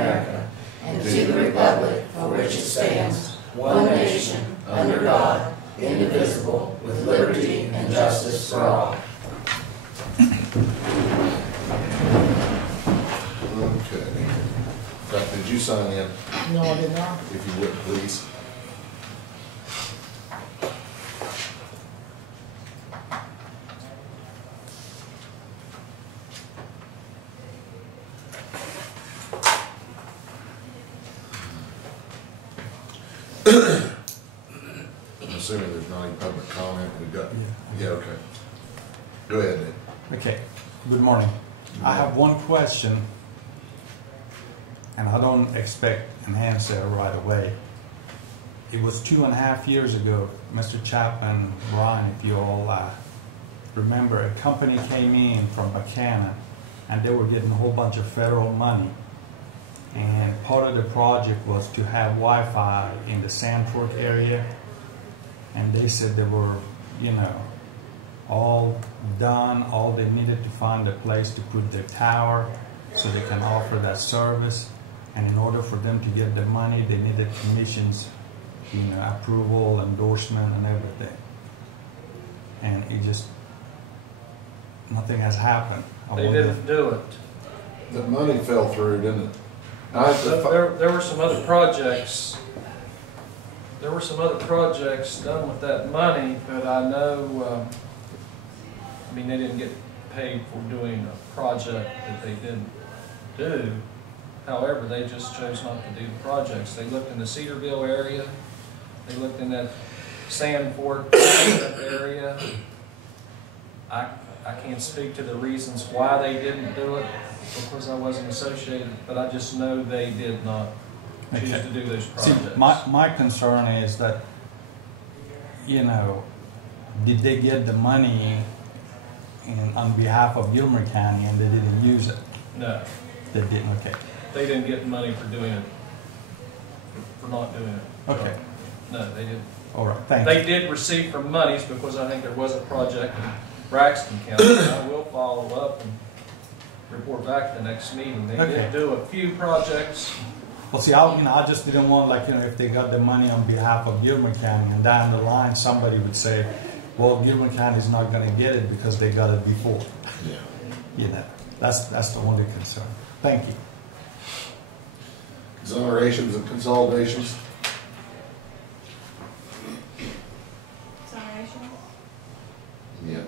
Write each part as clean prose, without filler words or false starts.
America and to the republic for which it stands, one nation, under God, indivisible, with liberty and justice for all. Okay. Doc, did you sign in? No, I did not. If you would, please. I'm assuming there's not any public comment. We've got, yeah, okay. Go ahead, Nick. Okay, good morning. I have one question, and I don't expect an answer right away. It was 2.5 years ago, Mr. Chapman, Brian, if you all remember, a company came in from Buchanan, and they were getting a whole bunch of federal money. And part of the project was to have Wi-Fi in the Sandfork area. And they said they were, you know, all done. All they needed to find a place to put their tower so they can offer that service. And in order for them to get the money, they needed commissions, you know, approval, endorsement, and everything. And it just, nothing has happened. They didn't do it. The money fell through, didn't it? There were some other projects. There were some other projects done with that money, but I know, I mean, they didn't get paid for doing a project that they didn't do. However, they just chose not to do the projects. They looked in the Cedarville area. They looked in that Sandfork area. I can't speak to the reasons why they didn't do it because I wasn't associated, but I just know they did not choose to do those projects. See, my concern is that, you know, did they get the money on behalf of Gilmer County and they didn't use it? No. They didn't, okay. They didn't get money for doing it, for not doing it. Okay. No, they didn't. All right, thank you. They did receive from monies because I think there was a project in Braxton County. I will follow up and report back to the next meeting. They did do a few projects. Well, see, I just didn't want, like, you know, if they got the money on behalf of Gilmer County and down the line somebody would say, well, Gilmer County's not going to get it because they got it before. Yeah. You know, that's the only concern. Thank you. Exonerations and consolidations. Exonerations? Yeah.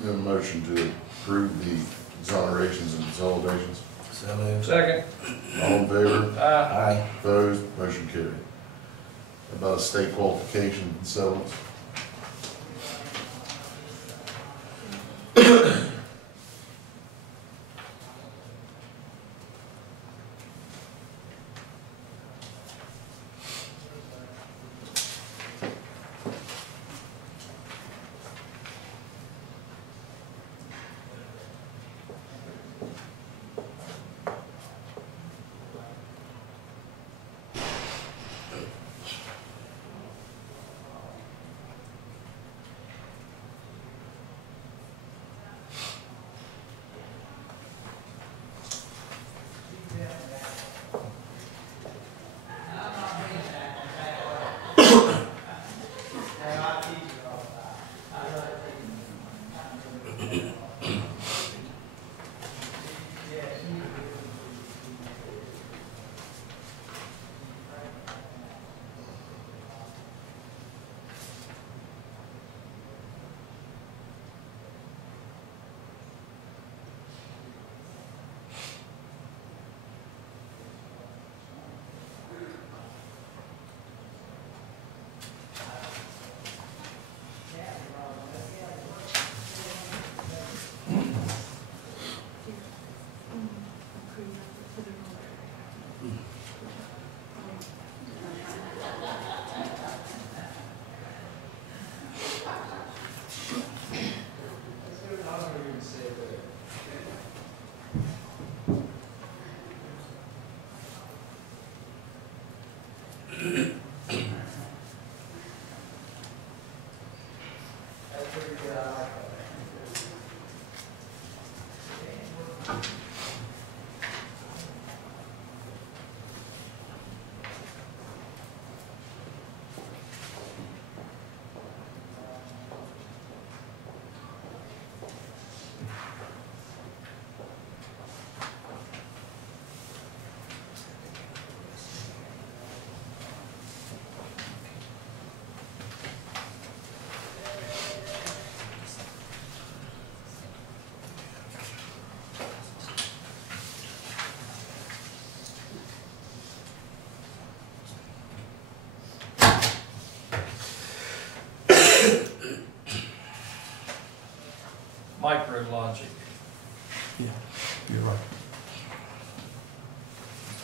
A motion to approve the exonerations and consolidations. So moved. Second. All in favor? Aye. Opposed? Motion carried. About state qualification and settlements.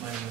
meeting.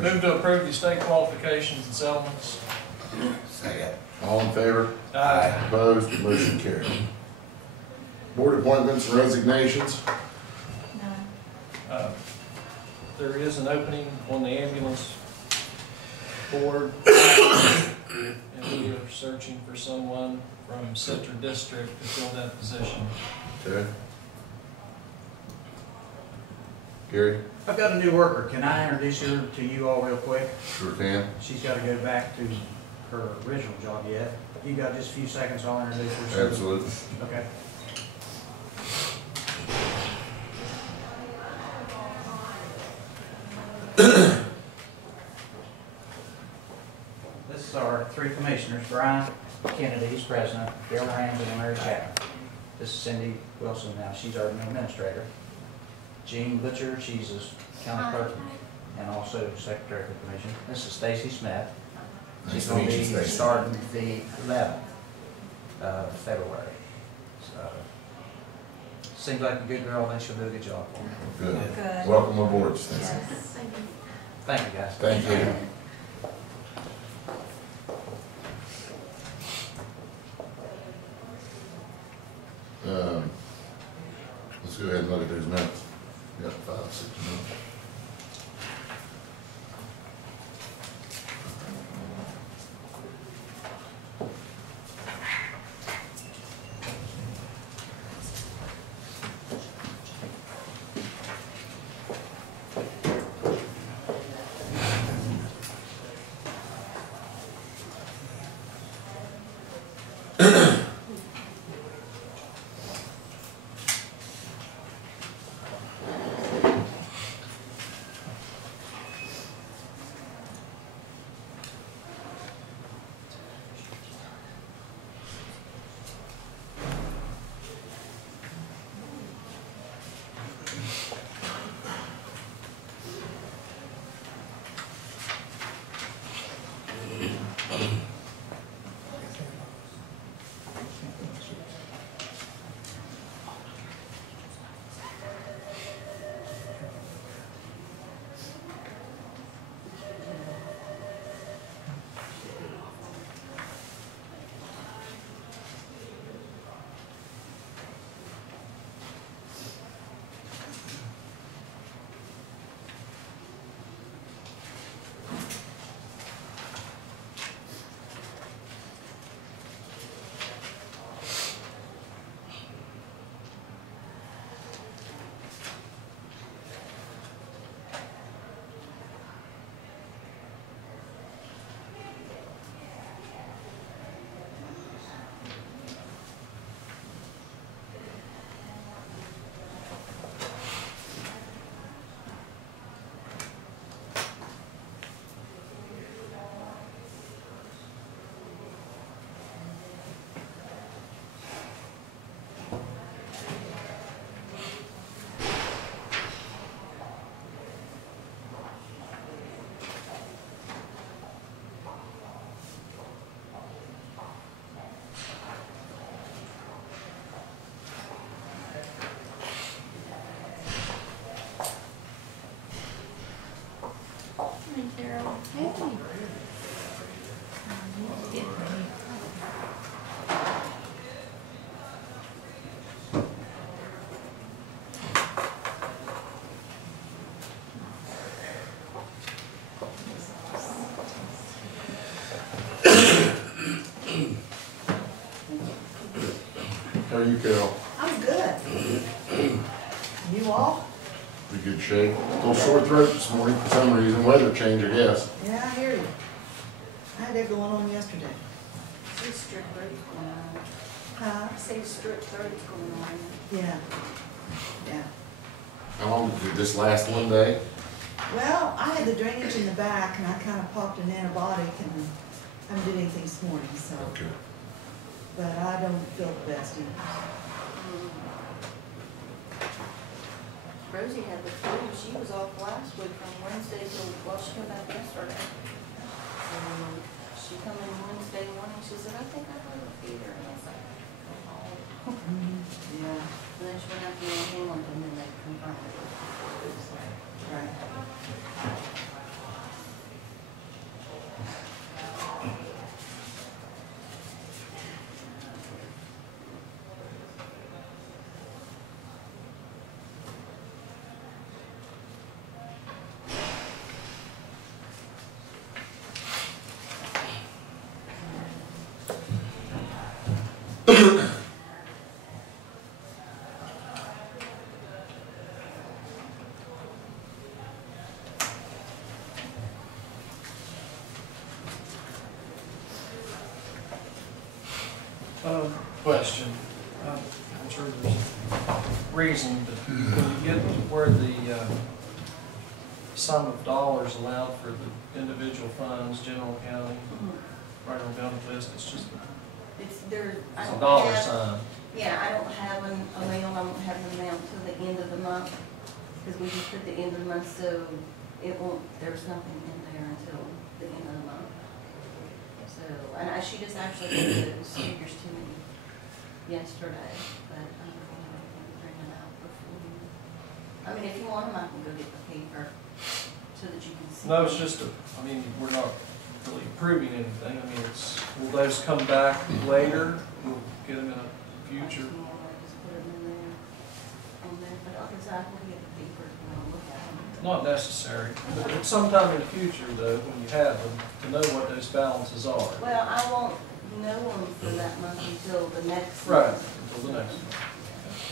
Move to approve the state qualifications and settlements. Second. All in favor? Aye. Opposed? Motion carried. Board appointments and resignations. There is an opening on the ambulance board, and we are searching for someone from Central District to fill that position. Okay. Gary? I've got a new worker. Can I introduce her to you all real quick? Sure can. She's got to go back to her original job yet. You got just a few seconds, I'll introduce her. Absolutely. Okay. This is our three commissioners. Brian Kennedy is president, Gilmer and Mary Chapman. This is Cindy Wilson now. She's our new administrator. Jean Butcher, she's a county clerk and also secretary of the commission. This is Stacy Smith. Nice She's to going meet to you, be Stacy. starting the 11th of February. So, seems like a good girl. I think she'll do a good job for me. Good. Good. Welcome aboard, Stacy. Yes, thank you. Thank you, guys. Thank you. Let's go ahead and look at those minutes. We got 5, 6 minutes. Hey, Carol. Hey. How are you, Carol? I'm good. You all? In good shape. Little sore throat this morning for some reason. Weather change, I guess. Yeah, I hear you. I had that going on yesterday. Say strict throat going on. Huh? Say strict throat going on. Yeah. Yeah. How long did this last? One day? Well, I had the drainage in the back and I kind of popped an antibiotic and I haven't did anything this morning, so. Okay. But I don't feel the best either. Rosie had the flu. She was off last week from Wednesday till, well, she came back yesterday. She come in Wednesday morning, she said, I think I have a fever. And I was like, oh. Yeah. And then she went out to Hamilton and they confirmed it. Right. Question. I'm sure there's a reason, but when you get to where the sum of dollars allowed for the individual funds, general county, right on down the list, it's just It's there, I it's a don't dollar have, sign. yeah, I don't have an amount, I don't have an amount till the end of the month. Because we just put the end of the month, so it won't, there's nothing in there until the end of the month. So, and she just actually gave those figures to me yesterday, but I don't know if I can bring them out before. I mean, if you want them, I can go get the paper so that you can see. No, it's just I mean, we're not really approving anything. I mean, it's, will those come back later? We'll get them in a future. Just put them in there, on there, but like I said, I can get the paper and I'll look at them. Not necessary, but at sometime in the future though, when you have them, to know what those balances are. Well, I won't know them for that month until the next. Right, month. until the next one.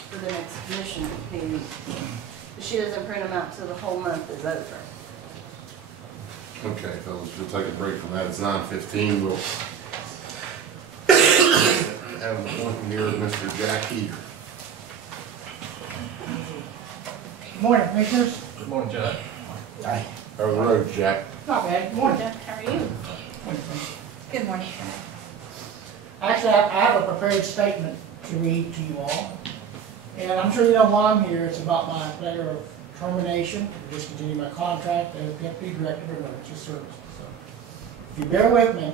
For the next commission period. She doesn't print them out till the whole month is over. Okay, fellas, we'll take a break from that. It's 9:15. We'll have an appointment here with Mr. Jack Heater. Good morning, Commissioners. Good morning, Jack. Hi. Over the road, Jack. Not bad. Good morning. How are you? Good morning. Actually, I have a prepared statement to read to you all. And I'm sure you know why I'm here. It's about my letter of termination to discontinue my contract as Deputy Director of Emergency Services. So, if you bear with me,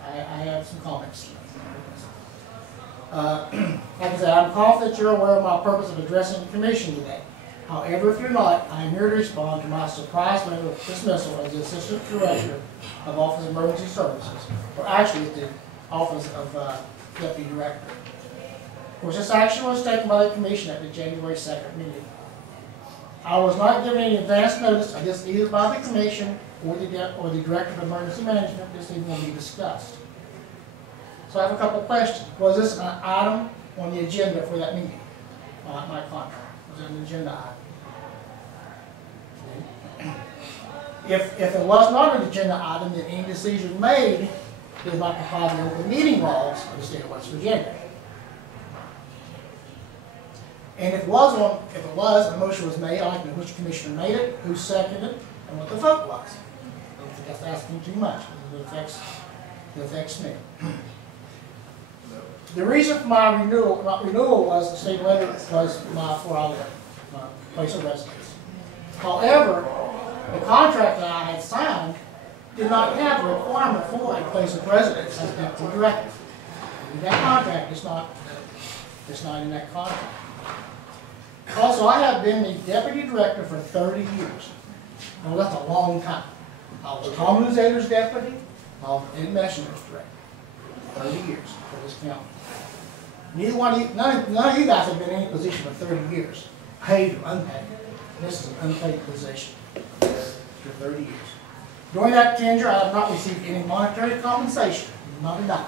I have some comments. Like I said, I'm confident you're aware of my purpose of addressing the Commission today. However, if you're not, I am here to respond to my surprise letter of dismissal as the Assistant Director of Office of Emergency Services, or actually the Office of Deputy Director. Of course, this action was taken by the Commission at the January 2nd meeting. I was not given any advance notice of this either by the Commission or the Director of Emergency Management. This even will be discussed. So I have a couple of questions. Was this an item on the agenda for that meeting? My contract. Was it an agenda item? If it was not an agenda item, then any decision made does not comply with the open meeting laws of the state of West Virginia. And if it was, a motion was made, I'd like to know which commissioner made it, who seconded it, and what the vote was. I don't think that's asking too much, because it affects me. The reason for my renewal was the state letter was where I live, my place of residence. However, the contract that I had signed did not have a requirement for a place of residence as deputy director. In that contract, it's not in that contract. Also, I have been the deputy director for 30 years. Now, that's a long time. I was Tom Luzader's deputy, I was Ed Messinger's director. 30 years for this county. None of you guys have been in any position for 30 years, paid or unpaid. This is an unpaid position for 30 years. During that tenure, I have not received any monetary compensation, not a dime,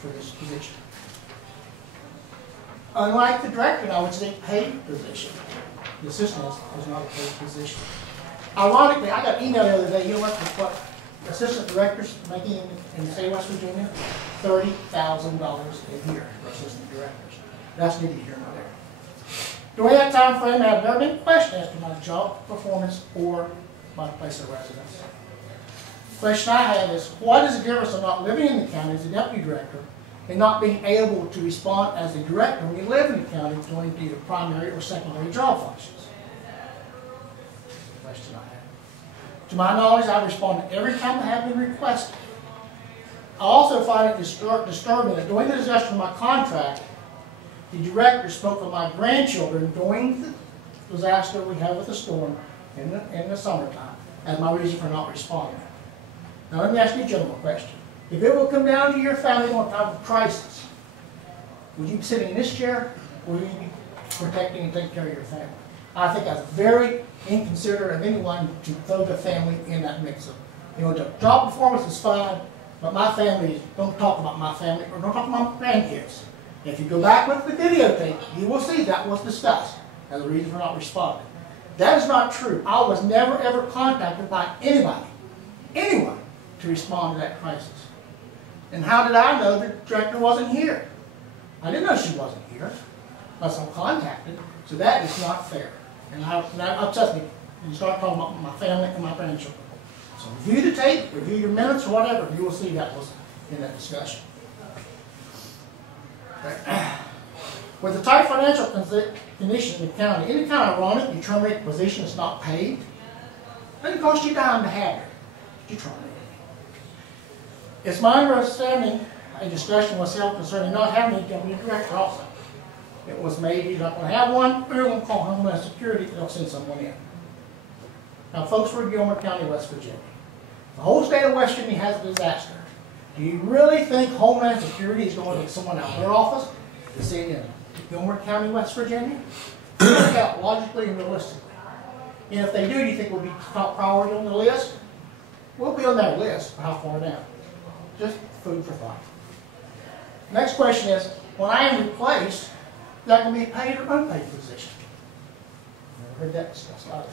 for this position. Unlike the director now, which is a paid position, the assistant is not a paid position. Ironically, I got an email the other day, you know what assistant directors making in the state of West Virginia? $30,000 a year for assistant directors. That's neither here nor there. During that time frame, I have never been questioned as to my job performance or my place of residence. The question I have is, what is the difference of not living in the county as a deputy director and not being able to respond as a director when you live in the county doing either primary or secondary job functions? Question I have. To my knowledge, I responded every time I have been requested. I also find it disturbing that during the discussion of my contract, the director spoke of my grandchildren during the disaster we had with the storm in the summertime as my reason for not responding. Now let me ask you a general question. If it will come down to your family on top of crisis, would you be sitting in this chair or would you be protecting and taking care of your family? I think that's very inconsiderate of anyone to throw the family in that mix of, the job performance is fine, but my family, don't talk about my family or don't talk about my grandkids. If you go back with the videotape, you will see that was discussed as a reason for not responding. That is not true. I was never ever contacted by anyone, to respond to that crisis. And how did I know the director wasn't here? I didn't know she wasn't here, unless I'm contacted. So that is not fair. And I'll trust me, you start talking about my family and my grandchildren. So review the tape, review your minutes or whatever, you will see that was in that discussion. With the tight financial condition in the county, any kind of ironic, you terminate a position that's not paid, it doesn't cost you a dime to have it. You terminate it. It's my understanding a discussion was held concerning not having a deputy director also. It was made, you're not going to have one, we're going to call Homeland Security, they'll send someone in. Now folks, we're in Gilmer County, West Virginia. The whole state of West Virginia has a disaster. Do you really think Homeland Security is going to get someone out of their office to sit in Gilmer County, West Virginia? Look out logically and realistically. And if they do you think we'll be top priority on the list? We'll be on that list, but how far down? Just food for thought. Next question is, when I am replaced, is that going to be a paid or unpaid position? Never heard that discussed either.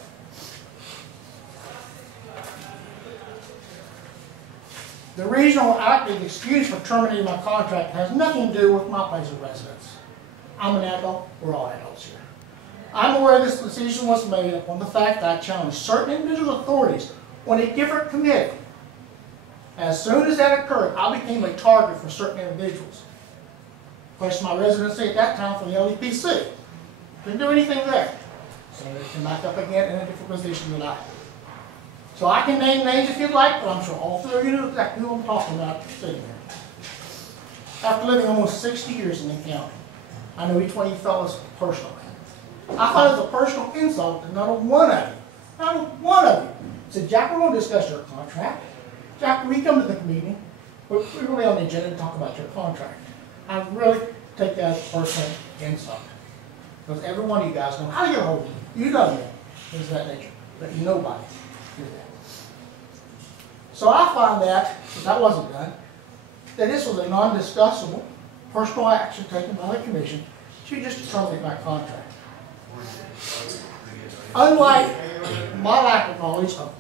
The reasonable active excuse for terminating my contract has nothing to do with my place of residence. I'm an adult, we're all adults here. I'm aware this decision was made upon the fact that I challenged certain individual authorities on a different committee. As soon as that occurred, I became a target for certain individuals. Questioned my residency at that time from the LEPC. Didn't do anything there. So they came back up again in a different position than I had. So I can name names if you'd like, but I'm sure all three of you know exactly who I'm talking about sitting here. After living almost 60 years in the county, I know each one of you fellows personally. I thought it was a personal insult that not one of you said, Jack, we're going to discuss your contract. Jack, when we come to the meeting, we're really on the agenda to talk about your contract. I really take that as a personal insult. Because every one of you guys know how to get a hold of me. You know me. Things of that nature. But nobody did that. So I found that, if that wasn't done, that this was a non-discussable personal action taken by the commission to just terminate my contract. Unlike my lack of knowledge of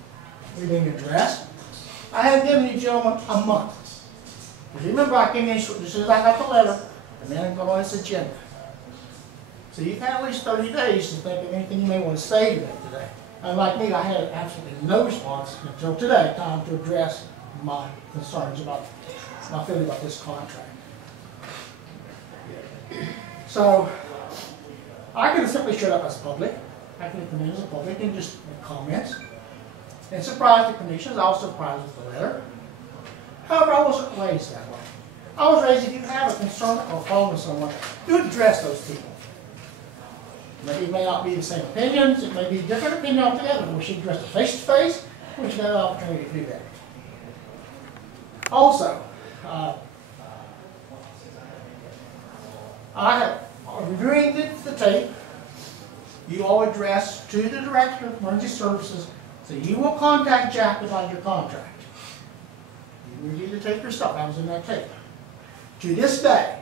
it being addressed, I have given you gentlemen a month. Because remember, I came in as soon as I got the letter, and then I got on this agenda. So you've had at least 30 days to think of anything you may want to say to me today. Unlike me, I had absolutely no response until today, time to address my concerns about my feeling about this contract. So I could have simply shut up as public. I could have come in as a public and just make comments and surprise the commissioners. I was surprised with the letter. However, I wasn't raised that way. I was raised, if you have a concern or a problem with someone, you address those people. It may not be the same opinions, it may be a different opinion altogether. We should address it face-to-face, we should have the opportunity to do that. Also, I have, reviewing the tape, you all address to the Director of Emergency Services, so you will contact Jack about your contract. You review the tape yourself, I was in that tape. To this day,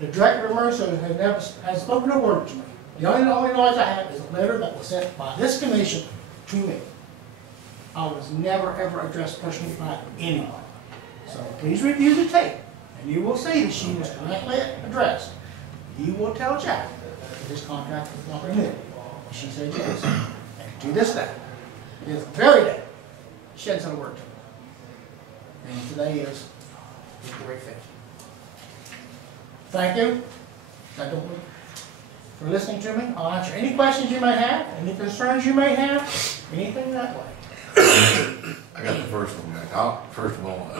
The director of emergency has spoken a word to me. The only knowledge I have is a letter that was sent by this commission to me. I was never ever addressed personally by anyone. So please review the tape, and you will see that she was directly addressed. You will tell Jack that his contract is not renewed. She said yes. And to this day, this very day, she hadn't said a word to me. And today is February 5th. Thank you. For listening to me. I'll answer any questions you may have, any concerns you may have, anything that way. I got the first one back. First of all,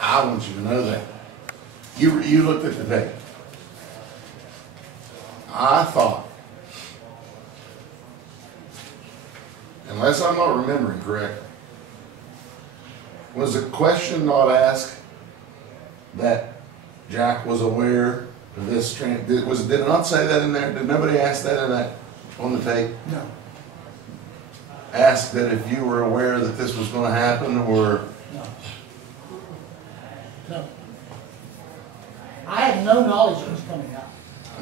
I want you to know that you looked at the tape. I thought, unless I'm not remembering correctly, was a question not asked that Jack was aware of this did it not say that in there? Did nobody ask that in that on the tape? No. Ask that if you were aware that this was going to happen, or No. No. I had no knowledge it was coming up.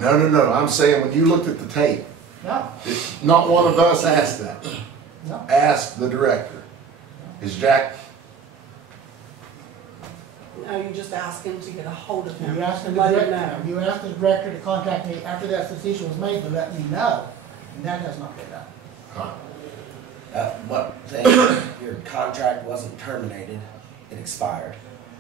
no. I'm saying when you looked at the tape, No. not one of us asked that. No. Asked the director. Is Jack? No, you just ask him to get a hold of him. You asked the Let him director, know. you asked the director to contact me after that decision was made to let me know, and that has not been done. One thing, your contract wasn't terminated, it expired.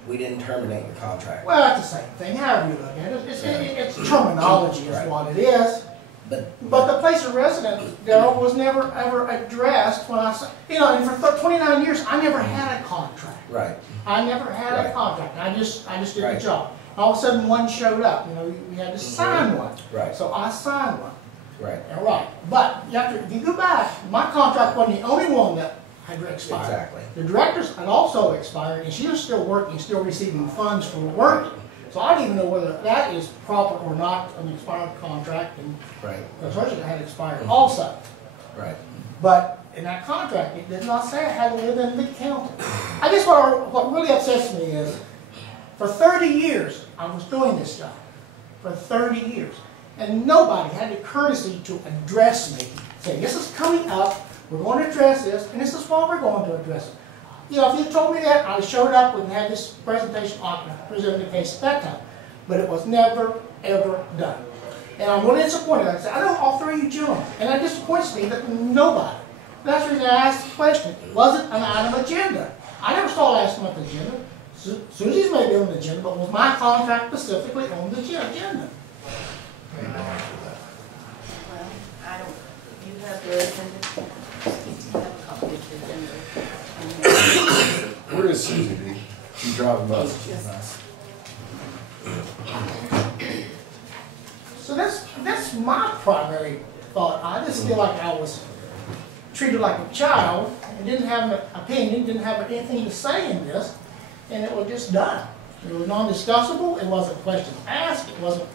We didn't terminate your contract. Well, that's the same thing, however you look at it, it's terminology is what it is. But the place of residence, Darrell, was never ever addressed when I said, and for 29 years, I never had a contract. Right. I never had a Right. contract. I just did Right. the job. All of a sudden, one showed up. We had to sign one. Right. So I signed one. Right. All right. But if you go back, my contract wasn't the only one that had expired. Exactly. The director's had also expired, and she was still working, still receiving funds for working. So I don't even know whether that is proper or not, an expired contract, and Right. the person had expired also. Right. But in that contract, it did not say I had to live in the county. I guess what really upsets me is, for 30 years, I was doing this job. For 30 years. And nobody had the courtesy to address me, say, this is coming up, we're going to address this, and this is why we're going to address it. If you told me that, I showed up and had this presentation on presenting the case at that time. But it was never, ever done. And I'm really disappointed. I said, I know all three of you gentlemen, and it disappoints me that nobody. That's the reason I asked the question. It wasn't an item agenda. I never saw last month's agenda. Susie's may be on the agenda, but was my contract specifically on the agenda? Well, I don't, you have the agenda. You have a copy of the agenda. Where is Susie B? She's driving bus. So that's my primary thought. I just feel like I was treated like a child and didn't have an opinion, didn't have anything to say in this, and it was just done. It was non-discussable. It wasn't questions asked. It wasn't.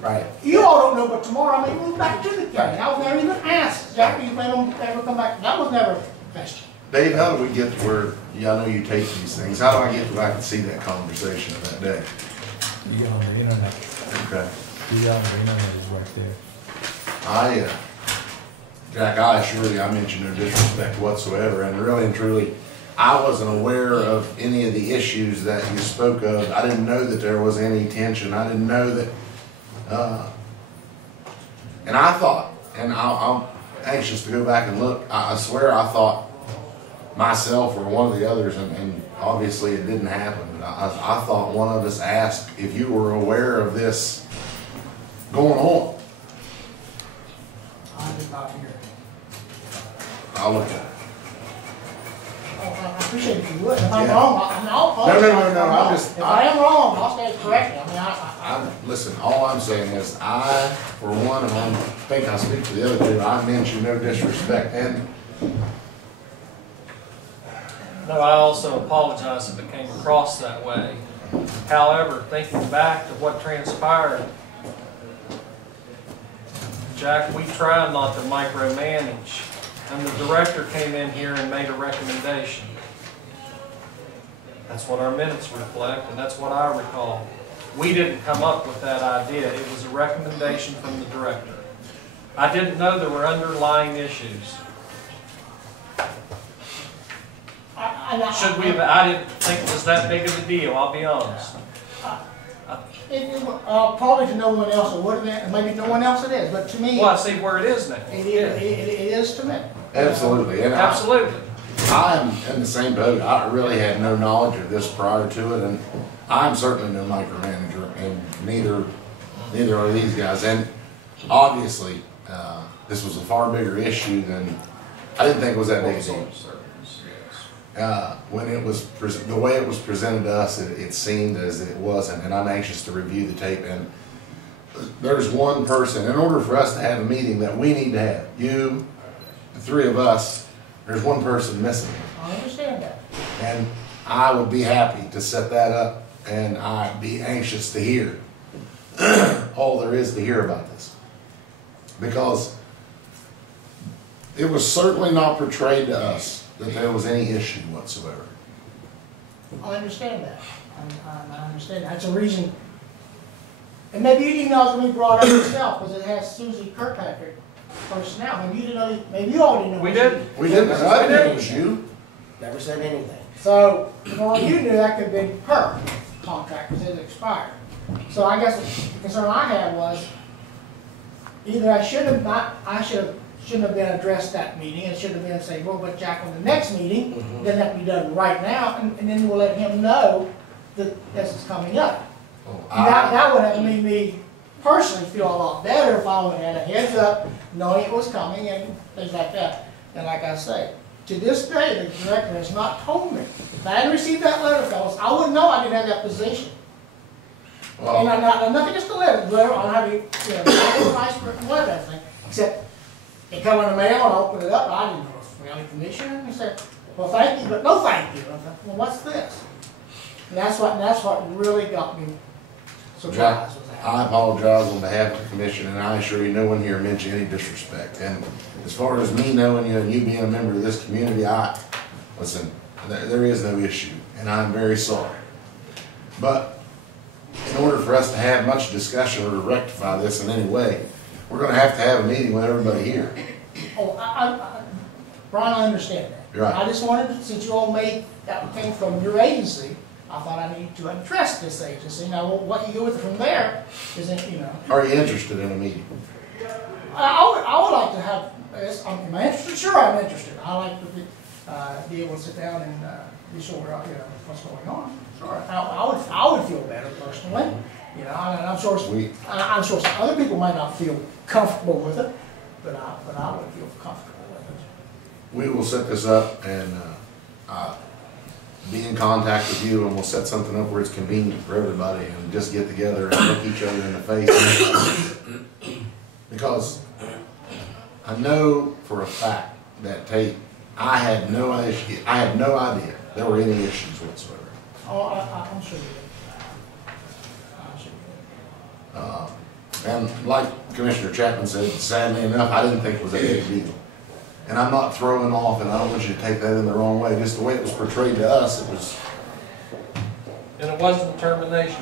Right. You all don't know, but tomorrow I may move back to the county. I was never even asked. Jack, you plan on ever come back? That was never a question. Dave, how do we get to where, I know you tape these things, how do I get to back and see that conversation of that day? You go on the internet. Okay. You go on the internet is right there. Jack, I assure you, I mentioned no disrespect whatsoever, and really and truly, I wasn't aware of any of the issues that you spoke of. I didn't know that there was any tension. I didn't know that, and I thought, and I'm anxious to go back and look, I swear I thought myself or one of the others, and obviously it didn't happen, but I thought one of us asked if you were aware of this going on. I did not hear it. I'll look at it. I appreciate it if you would. If I'm Yeah. wrong, I'll apologize. No, if I'm wrong. if I am wrong, I'll stand corrected. Listen, all I'm saying is I, for one, and I think I speak for the other two, I mentioned no disrespect, and No, I also apologize if it came across that way. However, thinking back to what transpired, Jack, we tried not to micromanage, and the director came in here and made a recommendation. That's what our minutes reflect, and that's what I recall. We didn't come up with that idea. It was a recommendation from the director. I didn't know there were underlying issues. Should we have, I didn't think it was that big of a deal, I'll be honest. Probably to no one else it would have been, and maybe no one else it is, but to me, Well, I see where it is now. it is to me. Absolutely. And Absolutely. I'm in the same boat. I really had no knowledge of this prior to it, and I'm certainly no micromanager, and neither are these guys. And obviously, this was a far bigger issue than, I didn't think it was that big a deal. When it was, the way it was presented to us, it seemed as it wasn't, and I'm anxious to review the tape. And there's one person, in order for us to have a meeting that we need to have, you, the three of us, there's one person missing. I understand that. And I would be happy to set that up, and I'd be anxious to hear all there is to hear about this. Because it was certainly not portrayed to us that there was any issue whatsoever. I understand that. I understand that. That's a reason. And maybe you didn't know it was going to be brought up yourself because it has Susie Kirkpatrick personnel. Maybe you didn't know. Maybe you all didn't know. We did. We didn't. I didn't know it was you. Never said anything. So, for all you knew, that could have been her contract because it had expired. So I guess the concern I had was either shouldn't have been addressed that meeting. It should have been say, well, but Jack, on the next meeting, doesn't have to be done right now, and then we'll let him know that this is coming up. That would have made me personally feel a lot better if I would have had a heads up, knowing it was coming and things like that. And like I say, to this day, the director has not told me. If I hadn't received that letter, fellas, I wouldn't know I didn't have that position. Well, And I'm nothing just a letter. I'll have you know, nice written letter, everything, except it come in the mail and I opened it up. And I didn't know it was county commissioner. And he said, "Well, thank you, but no thank you." I thought, well, what's this? And that's what really got me surprised with that. I apologize on behalf of the commission, and I assure you, no one here meant you any disrespect. And as far as me knowing you and you being a member of this community, listen, there is no issue, and I'm very sorry. But in order for us to have much discussion or to rectify this in any way, we're going to have a meeting with everybody here. Oh, Brian, I understand that. You're right. I just wanted, since you all that came from your agency, I thought I needed to address this agency. Now, what you go with it from there isn't, you know. Are you interested in a meeting? I would like to have, am I interested? Sure, I'm interested. I like to be able to sit down and be sure what's going on. Sure. I would feel better personally. You know, and I'm sure some other people might not feel comfortable with it, but I would feel comfortable with it. We will set this up and be in contact with you, and we'll set something up where it's convenient for everybody and just get together and look each other in the face. Because I know for a fact that Tate, I had no idea there were any issues whatsoever. Oh, I'm sure you did. I'm sure you did. And like Commissioner Chapman said, sadly enough, I didn't think it was a big deal. And I'm not throwing off, and I don't want you to take that in the wrong way. Just the way it was portrayed to us, it was. And it wasn't termination,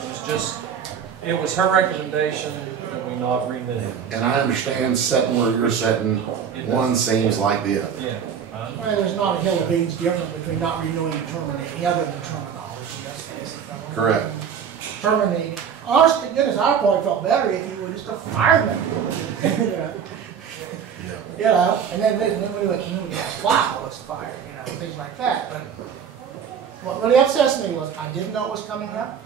it was her recommendation that we not renew. And I understand setting where you're setting, one seems like the other. Yeah. Well, there's not a hill of beans difference between not renewing and terminating, other than terminology. That's basically Correct. Terminating. Honest to goodness, I probably felt better if you were just a fireman. You know, and then we went, wow, it's fire, you know, things like that. But what really upsets me was I didn't know it was coming up.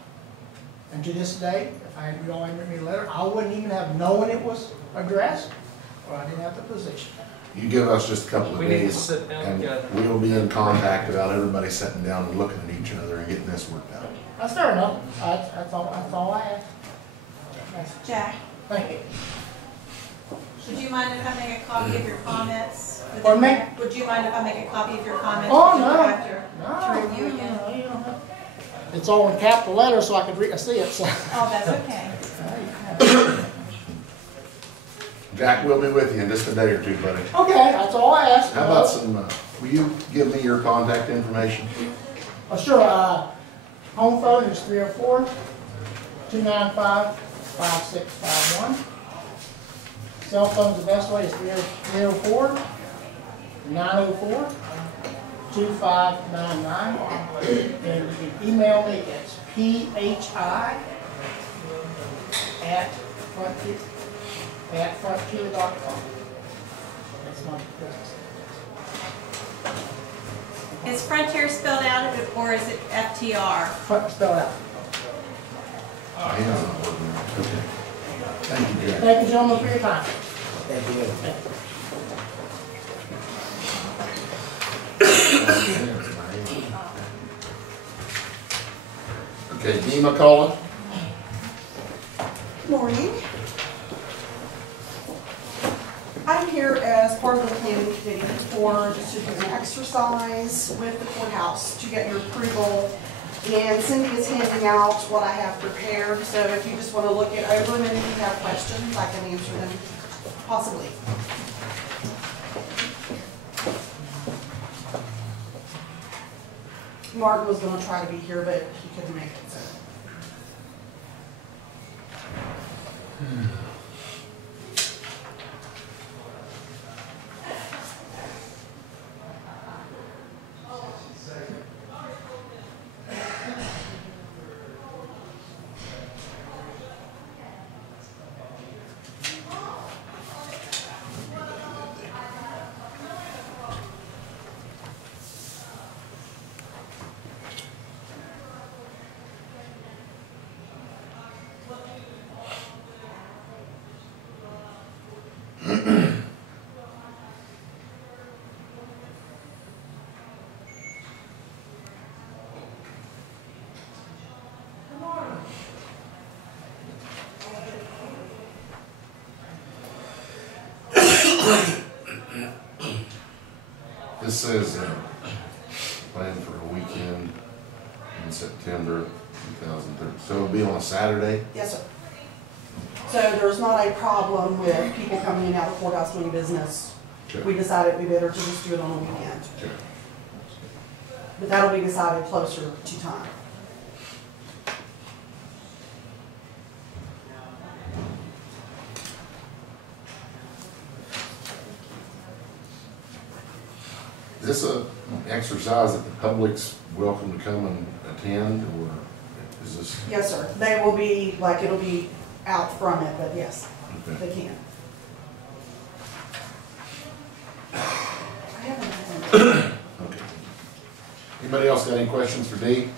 And to this day, if I had written me a letter, I wouldn't even have known it was addressed, or I didn't have the position. You give us just a couple of We need to days, sit down and together. we will be in contact about everybody sitting down and looking at each other and getting this worked out. That's fair enough. That's all I ask. Jack, Thank you. would you mind if I make a copy of your comments? Pardon me? Would you mind if I make a copy of your comments? Oh, Would you no. have to review again? No, you don't have. It's all in capital letters so I could see it. So. Oh, that's okay. Jack, we'll be with you in just a day or two, buddy. Okay, that's all I ask. How about some, will you give me your contact information? Sure. Home phone is 304 295-5651. Cell phone's the best way, is 304-904-2599. And you can email me, it's phi@frontier.com. That's my business. Is Frontier spelled out or is it FTR? Spell out. Hands not working. Okay. Thank you, Jack. Thank you, gentlemen, for your time. Thank you. Okay, Dee McCullough. Morning. I'm here as part of the planning committee for just to do an exercise with the courthouse to get your approval. And Cindy is handing out what I have prepared, so if you just want to look it over and then if you have questions, I can answer them possibly. Martin was going to try to be here, but he couldn't make it, so. This says plan for a weekend in September 2030. So it'll be on a Saturday? Yes, sir. So there's not a problem with people coming in and out of the courthouse doing business. Okay. We decided it'd be better to just do it on a weekend. Okay. But that'll be decided closer to time. Is this an exercise that the public's welcome to come and attend, or is this? Yes, sir. They will be, like, it'll be out from it, but yes, Okay. they can. I haven't had Okay. Anybody else got any questions for Dee?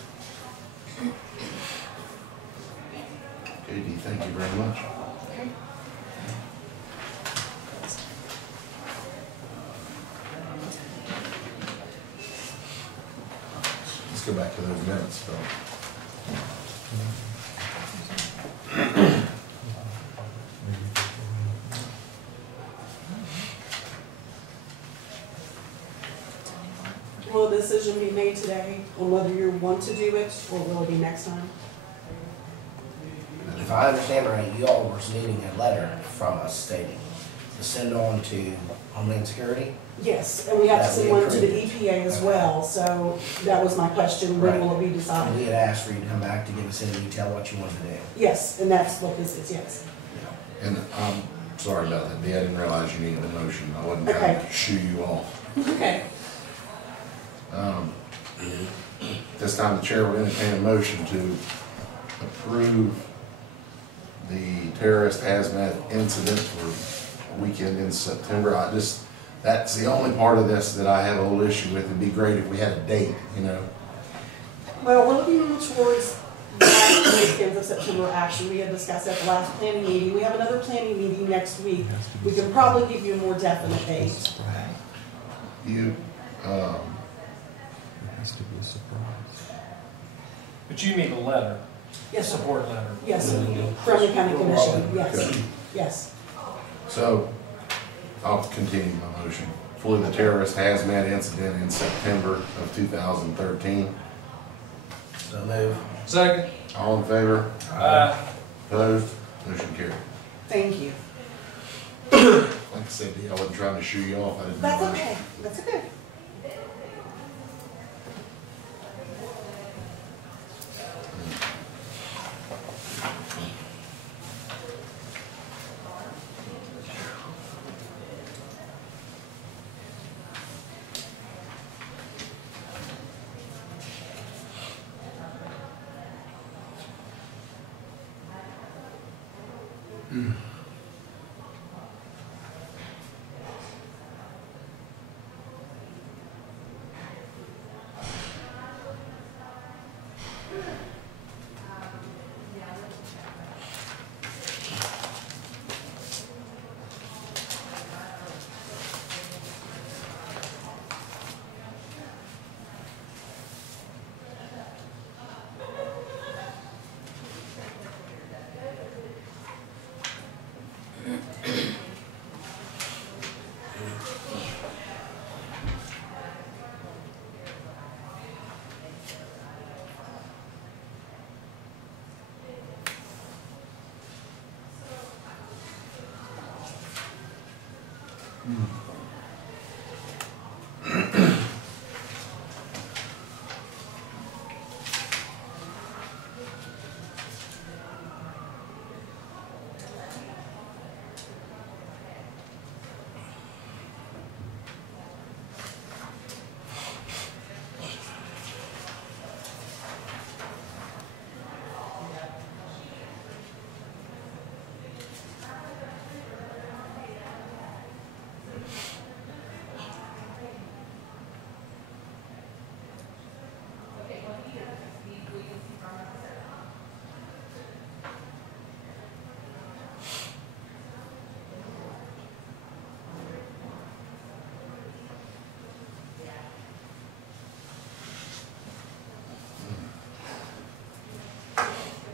Okay, Dee, thank you very much. Okay. Let's go back to those minutes, Phil. Will a decision be made today on whether you want to do it, or will it be next time? If I understand right, you all were needing a letter from us stating to send on to Homeland Security? Yes, and we have to That send we one to the approved. EPA as well, so that was my question, when will it be And we decided? had asked for you to come back to give us any detail what you wanted to do. Yes, and that's what this is, yes. And I'm sorry about that, Dee, I didn't realize you needed a motion. I wasn't trying Okay. to shoo you off. Okay. This time the chair will entertain a motion to approve the terrorist hazmat incident for a weekend in September. That's the only part of this that I have a little issue with. It'd be great if we had a date, you know. Well, we're looking towards the last weekends of September, actually. We had discussed at the last planning meeting. We have another planning meeting next week. We can probably give you a more definite date. You, It has to be a surprise. But you need a letter, Yes, sir. support letter. Yes, sir. From the county commission, yes, yes. so I'll continue my motion. For the terrorist hazmat incident in September of 2013. So move. Second. All in favor? Opposed? Motion carried. Thank you. Like I said, Dee, I wasn't trying to shoo you off. I didn't That's realize. okay, that's okay.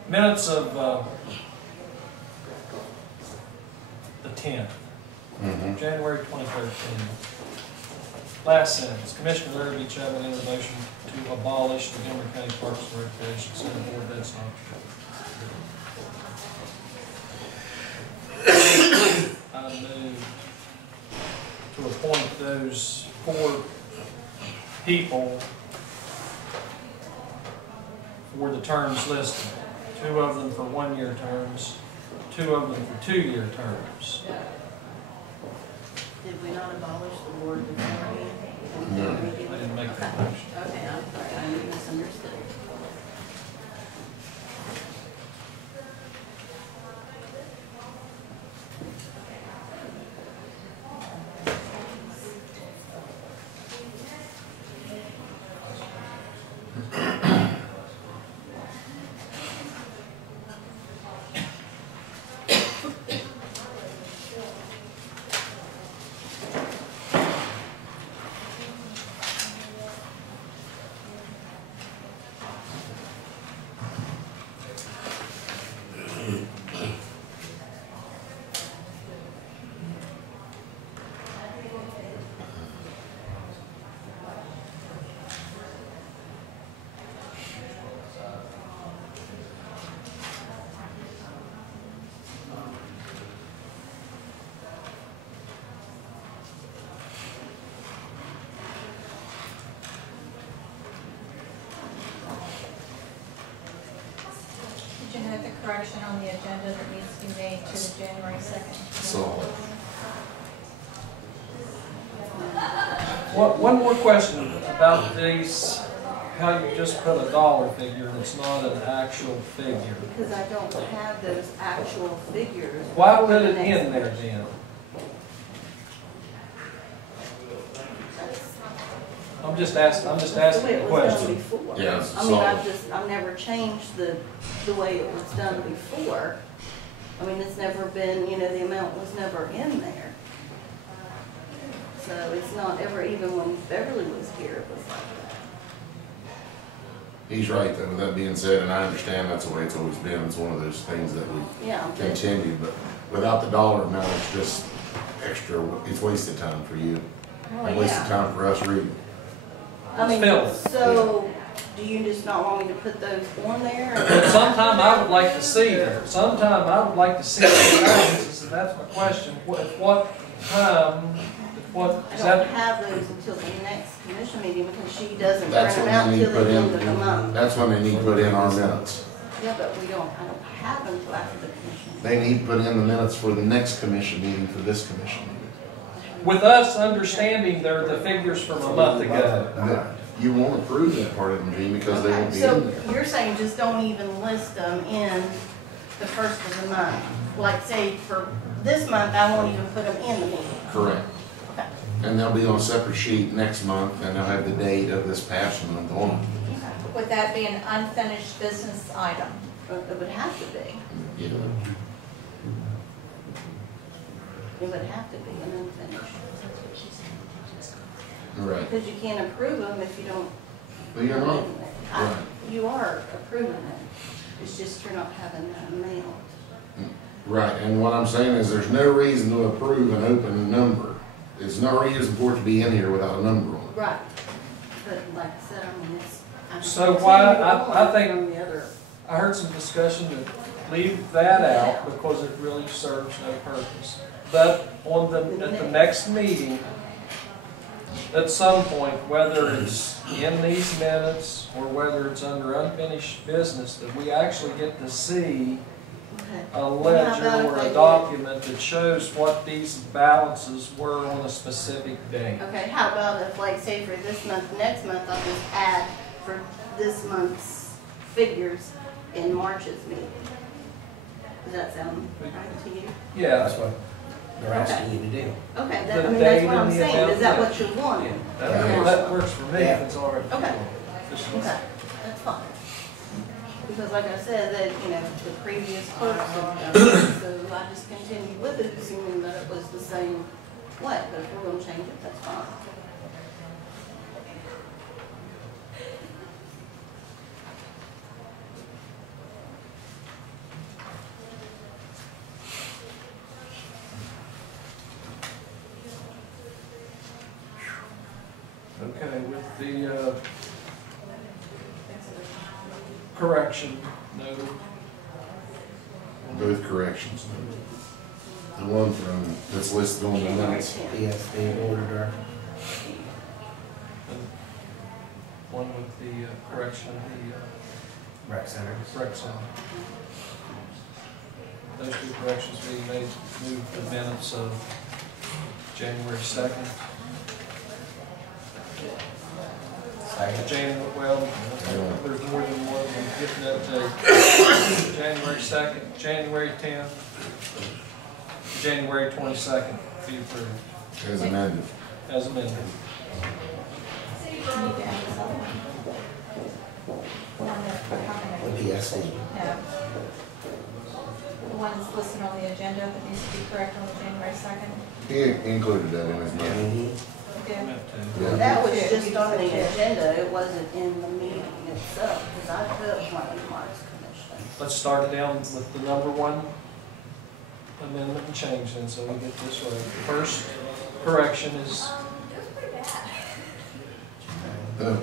Minutes of the 10th, January 2013. Last sentence, Commissioner Larrabee Chapman in motion to abolish the Gilmer County Parks and Recreation Center Board. That's not true. I move to appoint those 4 people for the terms listed. 2 of them for 1-year terms, 2 of them for 2-year terms. Did we not abolish the board before we? No. I didn't make that motion. Okay, I'm sorry, I misunderstood. Did you note the correction on the agenda that needs to be made to the January 2nd? So, One more question about these, how you just put a dollar figure that's not an actual figure. Because I don't have those actual figures. Why for put the it next in there budget. then? I'm just asking That's the way a it was done question. before. Yeah, I mean, so- I've never changed the way it was done before. I mean, it's never been, you know, the amount was never in there. So it's not ever, even when Beverly was here, it was like that. he's right though, with that being said, and I understand that's the way it's always been. It's one of those things that we Yeah, but continue, but without the dollar amount, it's just extra, it's wasted time for you. well, And wasted yeah. time for us reading. I mean, Phil. so do you just not want me to put those on there? But sometime I would like to see them. Sometime I would like to see the analysis, and that's my question. At what time, I is don't that? have those until the next commission meeting because she doesn't That's print when them out they need till put the end of the in, month. that's when they need put in our minutes. Yeah, but I don't have them till after the commission. They need put in the minutes for the next commission meeting for this commission meeting. With us understanding they're the figures from a month ago. You won't approve that part of them, Gene, because they won't be in So there. you're saying just don't even list them in the first of the month. Like say for this month, I won't even put them in the meeting. Correct. Okay. And they'll be on a separate sheet next month, and they'll have the date of this past month on it. Would that be an unfinished business item? It would have to be. Yeah. It would have to be an unfinished. Right. Because you can't approve them if you don't. Well, you're not. Right. You are approving it. It's just you're not having that amount. Right, and what I'm saying is there's no reason to approve an open number. There's no reason for it to be in here without a number on it. Right. But like I said, I mean, it's. I'm So why, continuing I on think- from the other. I heard some discussion to leave that out because it really serves no purpose. But on at the next meeting, at some point, whether it's in these minutes or whether it's under unfinished business, that we actually get to see Okay. a Well, how about ledger if or they a did- document that shows what these balances were on a specific day. Okay, how about if, like, say for this month, next month, I'll just add for this month's figures in March's meeting? Does that sound right to you? Yeah, That's what they're asking you to do. Okay, The that, I mean, date that's what and I'm the saying, amount, is that yeah. what you're wanting? that works for me if it's already. Okay. Just- Okay, that's fine. Because like I said, that, you know, the previous clerks have done it, so I just continued with it, assuming that it was the same way, but if we're gonna change it, that's fine. Okay, with the correction noted. Both corrections. The one from, that's listed on the minutes. Yes, the auditor. And one with the correction of Rec Center. the rec center. Those two corrections being made, move the minutes of January 2nd. Second. Well, there's more than one, I'm getting that date. January 2nd, January 10th, January 22nd, be approved, As amended. as amended. With the SD. Yeah. The one that's listed on the agenda that needs to be corrected on January 2nd. He included that in his motion. Okay. Yeah. That was just on the agenda, it wasn't in the meeting itself, because I put one in Mark's commission. Let's start it down with the number one amendment and change then, so we get this right. The first correction is, The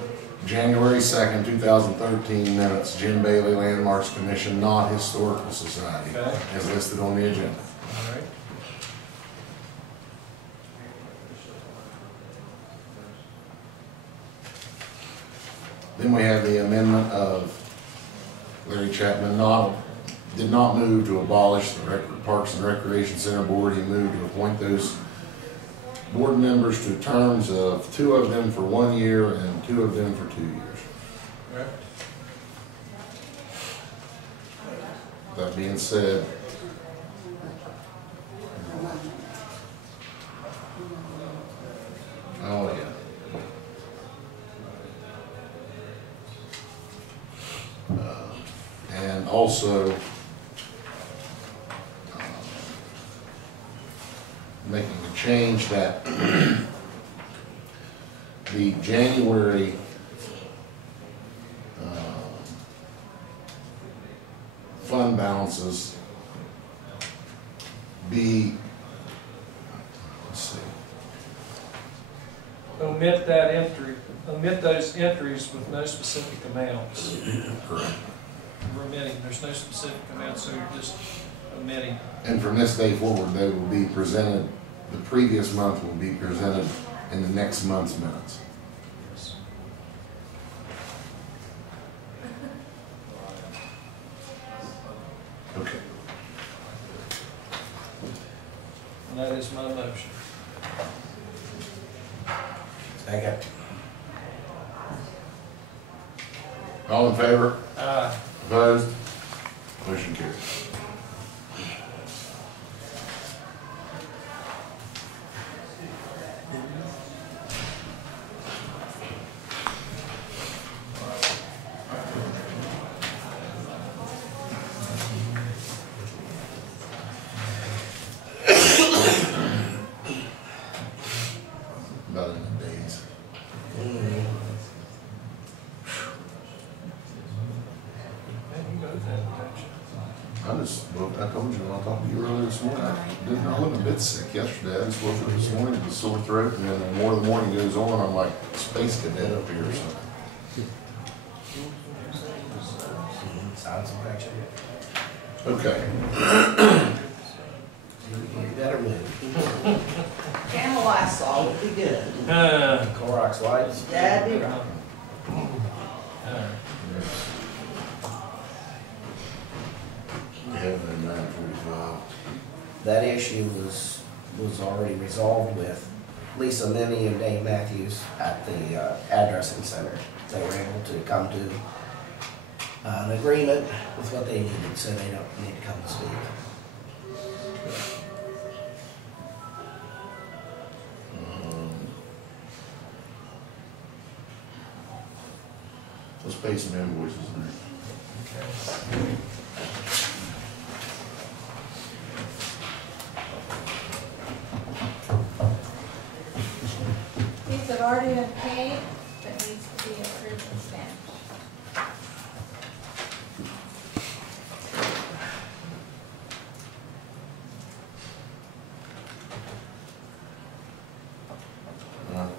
January 2nd, 2013 minutes, Jim Bailey Landmarks Commission, not Historical Society, Okay. as listed on the agenda. all right. Then we have the amendment of Larry Chapman did not move to abolish the Parks and Recreation Center Board. He moved to appoint those board members to terms of 2 of them for 1 year and 2 of them for 2 years. Correct. That being said, oh yeah. And also, making a change that the January fund balances be, let's see, Omit that entry, omit those entries with no specific amounts. correct. We're omitting, there's no specific amounts, so you're just omitting. And from this day forward, they will be presented, the previous month will be presented in the next month's minutes. Okay. And that is my motion. Second. All in favor? Aye. Opposed? Motion carries. about in the days. Man, you know that, don't you? I told you when I talked to you earlier this morning, I wasn't a bit sick yesterday. I just woke up this morning with a sore throat, and then the more the morning goes on, I'm like space cadet up here or something. Sounds infection. Okay. You better move. Camel Lysol would be good. Clorox wipes. That'd be right. We have it in 9:45. That issue was already resolved with Lisa Minnie and Dave Matthews at the addressing center. They were able to come to an agreement with what they needed, so they don't need to come to speak. Let's pay some invoices there. These have already been paid, but needs to be approved and stamped.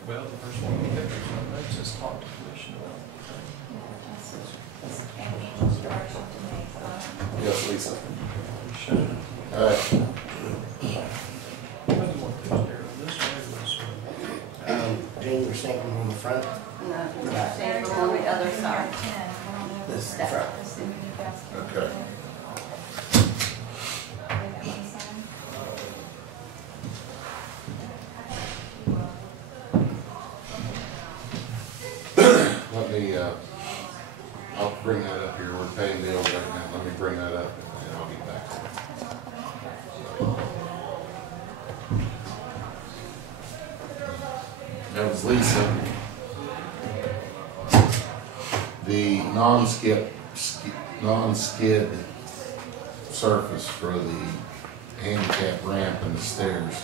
Well, the first one we get, let's just talk to commission about. And instruction to make, Yes, Lisa. Sure. All right. What do you want this there, this way or this way? Jane, you're stamping on the front? No, stand on the other side. This is the front. Okay. Let me, I'll bring that up here. We're paying bills right now. Let me bring that up and I'll get back to it. That was Lisa. The non-skid surface for the handicap ramp and the stairs,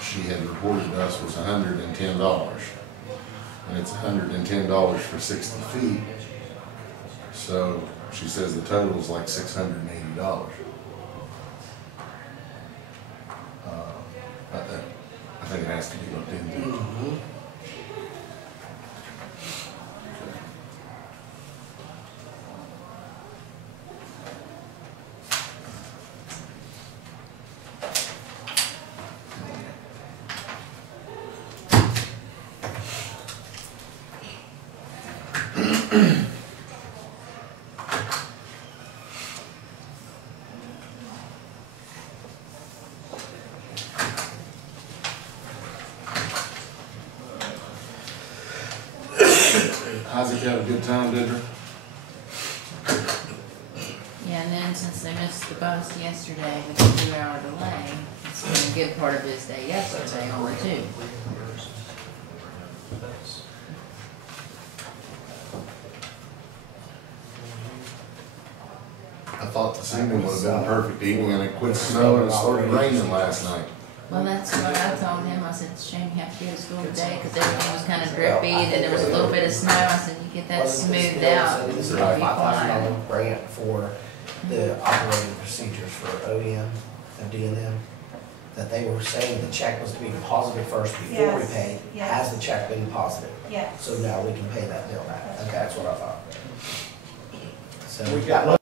she had reported to us was $110. And it's $110 for 60 feet. So she says the total is like $680. I think it has to be looked into. Isaac had a good time, did you? Yeah, and then since they missed the bus yesterday with a 2-hour delay, it's been a good part of his day yesterday only too. I thought this evening would have been a perfect evening, and it quit snowing and it started raining last night. Well, that's what I told him. I said, it's a shame you have to go to school today because everything was kind of drippy and then there was a little bit of snow. I said, you get that smoothed out, This is it'll a be fine. $5,000 grant for the operating procedures for ODM and D&M. That they were saying the check was to be deposited first before we Yes, paid. yes. Has the check been deposited? Yes. So now we can pay that bill back. Okay, that's what I thought. So We got